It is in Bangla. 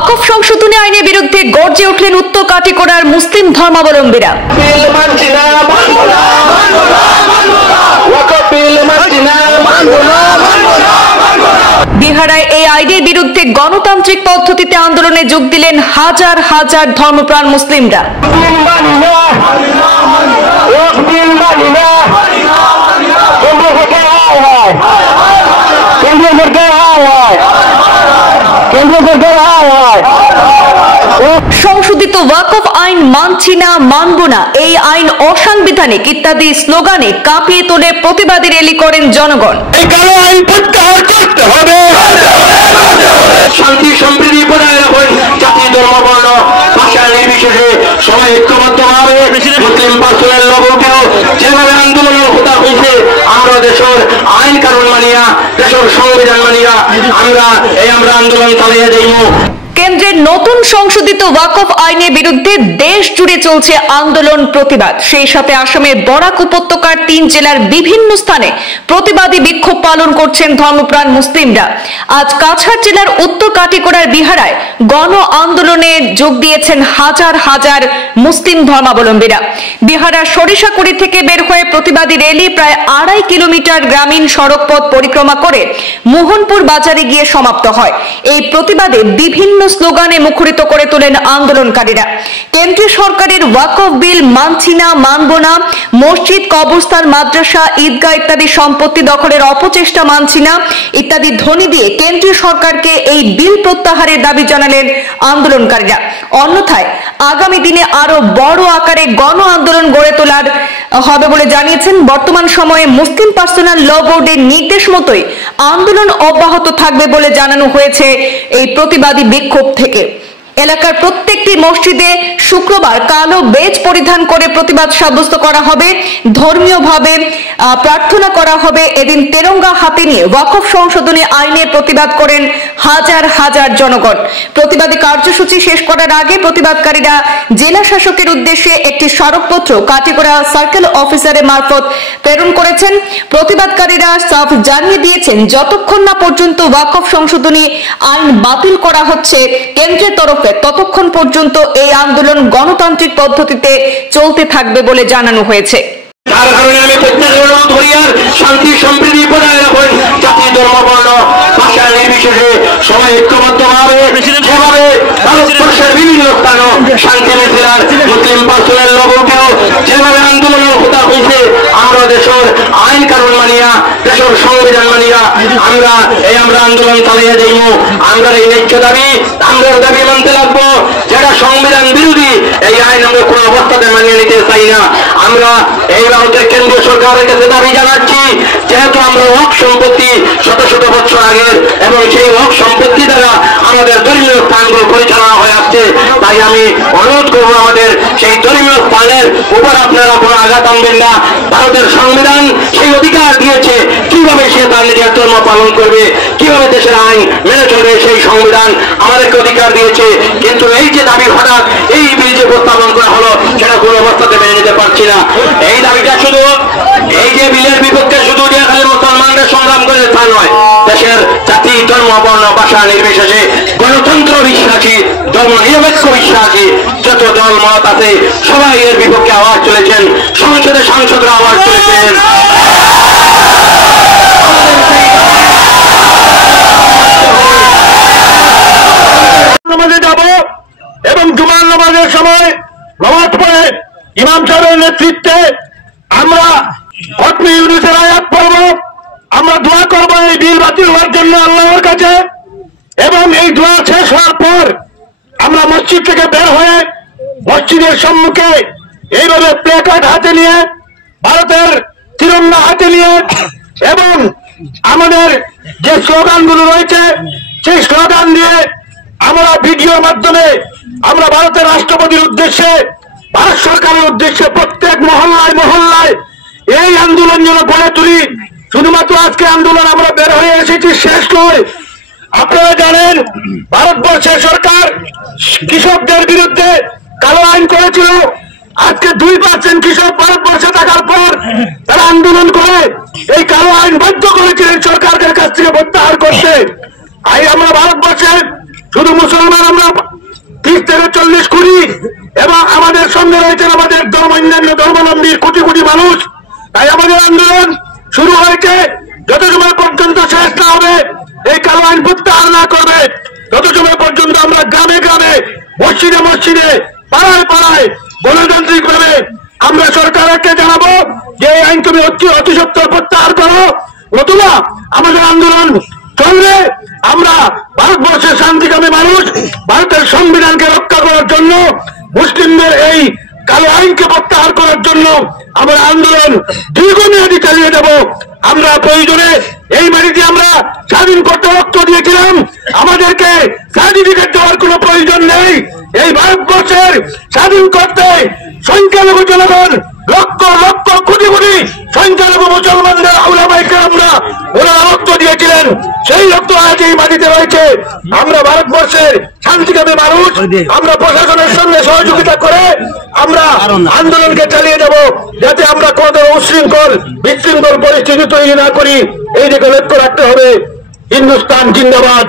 ওয়াকফ সংশোধনী আইনের বিরুদ্ধে গর্জে উঠলেন উত্তর কাটিগড়ার মুসলিম ধর্মাবলম্বীরা। বিহারায় এই আইনের বিরুদ্ধে গণতান্ত্রিক পদ্ধতিতে আন্দোলনে যোগ দিলেন হাজার হাজার ধর্মপ্রাণ মুসলিমরা। সংশোধিত ওয়াকফ আইন মানছি না, মানব না, এই আইন অসাংবিধানিক ইত্যাদি স্লোগানে কাঁপিয়ে তোলে প্রতিবাদী র্যালি করেন জনগণ। শান্তি সম্প্রীতি বজায় রাখুন, জাতি ধর্ম বর্ণ ভাষা নির্বিশেষে সবাই ঐক্যবদ্ধভাবে মুসলিম পার্সোনাল লগকেও যেভাবে আন্দোলনের কথা হয়েছে আমরা দেশের আইন কানুন মানিয়া দেশের সংবিধান মানিয়া আমরা আন্দোলন চালিয়ে যাইব। কেন্দ্রের নতুন সংশোধিত ওয়াকফ আইনের বিরুদ্ধে দেশ জুড়ে চলছে আন্দোলন, প্রতিবাদ। সেই সাথে আসামের বরাক উপত্যকার 3 জেলার বিভিন্ন স্থানে প্রতিবাদী বিক্ষোভ পালন করছেন ধর্মপ্রাণ মুসলিমরা। আজ কাছাড় জেলার উত্তর কাটিগড়ার বিহারায় গণ আন্দোলনে যোগ দিয়েছেন হাজার হাজার মুসলিম ধর্মাবলম্বীরা। বিহারার সরিষাকুড়ি থেকে বের হয়ে প্রতিবাদী র্যালি প্রায় 2.5 কিলোমিটার গ্রামীণ সড়ক পথ পরিক্রমা করে মোহনপুর বাজারে গিয়ে সমাপ্ত হয়। এই প্রতিবাদে বিভিন্ন স্লোগানে মুখরিত করে তোলেন আন্দোলনকারীরা। কেন্দ্রীয় সরকারের ওয়াকফ বিল মানছি না, মানব না, মসজিদ, কবরস্থান, মাদ্রাসা, ঈদগাহ ইত্যাদি সম্পত্তি দখলের অপচেষ্টা মানছি না ইত্যাদি ধ্বনি দিয়ে কেন্দ্রীয় সরকারকে এই বিল প্রত্যাহারের দাবি জানালেন আন্দোলনকারীরা। অন্যথায় আগামী দিনে আরো বড় আকারে গণ আন্দোলন গড়ে তোলার হবে বলে জানিয়েছেন। বর্তমান সময়ে মুসলিম পার্সোনাল ল বোর্ডের নির্দেশ মতোই আন্দোলন অব্যাহত থাকবে বলে জানানো হয়েছে এই প্রতিবাদী বিক্ষোভ থেকে। এলাকার প্রত্যেকটি মসজিদে শুক্রবার কালো বেজ পরিধান করে প্রতিবাদ সাব্যস্ত করা হবে, ধর্মীয়ভাবে প্রার্থনা করা হবে। এদিন তেরঙ্গা হাতে নিয়ে ওয়াকফ সংশোধনী আইনের প্রতিবাদ করেন হাজার হাজার জনগণ। প্রতিবাদী কার্যসূচি শেষ করার আগে প্রতিবাদকারীরা জেলা শাসকের উদ্দেশ্যে একটি স্মারকপত্র কাটিগড়া সার্কেল অফিসারের মারফত প্রেরণ করেছেন। প্রতিবাদকারীরা সাফ জানিয়ে দিয়েছেন, যতক্ষণ না পর্যন্ত ওয়াকফ সংশোধনী আইন বাতিল করা হচ্ছে কেন্দ্রের তরফে, ততক্ষণ পর্যন্ত এই আন্দোলন গণতান্ত্রিক পদ্ধতিতে চলতে থাকবে বলে জানানো হয়েছে। তার কারণে আমি শান্তি সম্প্রীতি বজায় রাখুন, জাতি ধর্ম বর্ণ ভাষা নির্বিশেষে সবাই ঐক্যবদ্ধভাবে যেভাবে ভারতবর্ষের বিভিন্ন স্থানে শান্তি মিছিলার মুসলিম পার্সোনাল লগকেও যেভাবে আন্দোলনের কথা হয়েছে আমরা দেশের আইন কানুন মানিয়া দেশের সংবিধান মানিয়া আমরা আন্দোলন চালিয়ে যাইব। আমরা এই ন্যায্য দাবি মানতে লাগবো, যেটা সংবিধান বিরোধী এই আইন আমরা কোন অবস্থাতে মানিয়ে নিতে চাই না। আমরা এই ভারতের কেন্দ্রীয় সরকারের কাছে দাবি জানাচ্ছি, যেহেতু আমরা ওয়াকফ সম্পত্তি শত শত বছর আগের এবং সেই ওয়াকফ সম্পত্তি দ্বারা আমাদের ধর্মীয় স্থানগুলো পরিচালনা হয়ে আসছে, তাই আমি অনুরোধ করবো আমাদের সেই ধর্মীয় স্থানের উপর আপনারা কোনো আঘাত আনবেন না। ভারতের সংবিধান সেই অধিকার দিয়েছে, কিভাবে সে তার নিজের ধর্ম পালন করবে, কিভাবে দেশের আইন মেনে চলবে, সেই সংবিধান আমাদেরকে অধিকার দিয়েছে। কিন্তু এই যে দাবি হঠাৎ এই বিল যে উপস্থাপন করা হলো সেটা কোনো অবস্থাতে মেনে নিতে পারছি না। এই দাবিটা শুধু এই যে বিলের বিপক্ষে শুধু খালি মুসলমানদের সংগ্রাম করে তা নয়, দেশের জাতি ধর্ম বর্ণ ভাষা নির্বিশেষে গণতন্ত্র বিশ্বাসী, ধর্ম নিরপেক্ষ বিশ্বাসী যত দল মত আছে সবাই এর বিপক্ষে আওয়াজ তুলেছেন, সংসদে সাংসদরা আওয়াজ তুলেছেন। নামাজে যাব এবং জুমার নামাজের সময় নামাজ পড়ে ইমাম সাহেবের নেতৃত্বে আমরা খতমে ইউনূসের আয়াত পড়ব, আমরা দোয়া করব এই বিল বাতিল হওয়ার জন্য আল্লাহর কাছে। এবং এই দোয়া শেষ হওয়ার পর আমরা মসজিদ থেকে বের হয়ে মসজিদের সম্মুখে এইভাবে প্লেকার্ড হাতে নিয়ে, ভারতের তিরঙ্গা হাতে নিয়ে এবং আমাদের যে স্লোগানগুলো রয়েছে সেই স্লোগান দিয়ে আমরা ভিডিওর মাধ্যমে আমরা ভারতের রাষ্ট্রপতির উদ্দেশ্যে, ভারত সরকারের উদ্দেশ্যে প্রত্যেক মহল্লায় মহল্লায় এই আন্দোলন যেন গড়ে তুলি। শুধুমাত্র আজকে আন্দোলন আমরা বের হয়ে এসেছি শেষ নয়। আপনারা জানেন ভারতবর্ষের সরকার কৃষকদের বিরুদ্ধে কালো আইন করেছিল। আজকে 2% কৃষক ভারতবর্ষে থাকার পর তারা আন্দোলন করে এই কালো আইন বাধ্য করেছিলেন সরকারের কাছ থেকে প্রত্যাহার করতে। আমরা ভারতবর্ষে শুধু মুসলমান আমরা থেকে 40 কোটি, এবং আমাদের সঙ্গে রয়েছেন আমাদের অন্যান্য ধর্মাবলম্বীর কোটি কোটি মানুষ। তাই আমাদের আন্দোলন শুরু হয়েছে, যত সময় পর্যন্ত শেষ না হবে, এই কালো আইন প্রত্যাহার না করবে, তত সময় পর্যন্ত আমরা গ্রামে গ্রামে, মসজিদে মসজিদে, পাড়ায় পাড়ায় গণতান্ত্রিক ভাবে আমরা সরকারকে জানাবো যে এই আইন তুমি অতি সত্বর প্রত্যাহার করো, নতুবা আমাদের আন্দোলন চলবে। আমরা ভারতবর্ষের শান্তিকামী মানুষ, ভারতের সংবিধানকে রক্ষা করার জন্য, মুসলিমদের এই কালো আইনকে প্রত্যাহার করার জন্য আমরা আন্দোলন দীর্ঘমেয়াদী চালিয়ে যাব। আমরা প্রয়োজনে এই মাটিতে আমরা স্বাধীন করতে রক্ত দিয়েছিলাম, আমাদেরকে সার্টিফিকেট দেওয়ার কোনো প্রয়োজন নেই। এই ভারতবর্ষের স্বাধীন করতে সংখ্যালঘু জনগণ, লক্ষ লক্ষ কোটি কোটি সংখ্যালঘু মুসলমানদের উলামায়ে কেরামরা ওনারা রক্ত দিয়েছিলেন, সেই রক্ত আজ এই মাটিতে রয়েছে। আমরা ভারতবর্ষের শান্তিকামী মানুষ, আমরা প্রশাসনের সঙ্গে সহযোগিতা করে আমরা আন্দোলনকে চালিয়ে যাব, যাতে আমরা কোনো উশৃঙ্খল বিশৃঙ্খল পরিস্থিতি তৈরি না করি। এই দিকে লক্ষ্য রাখতে হবে। হিন্দুস্তান জিন্দাবাদ।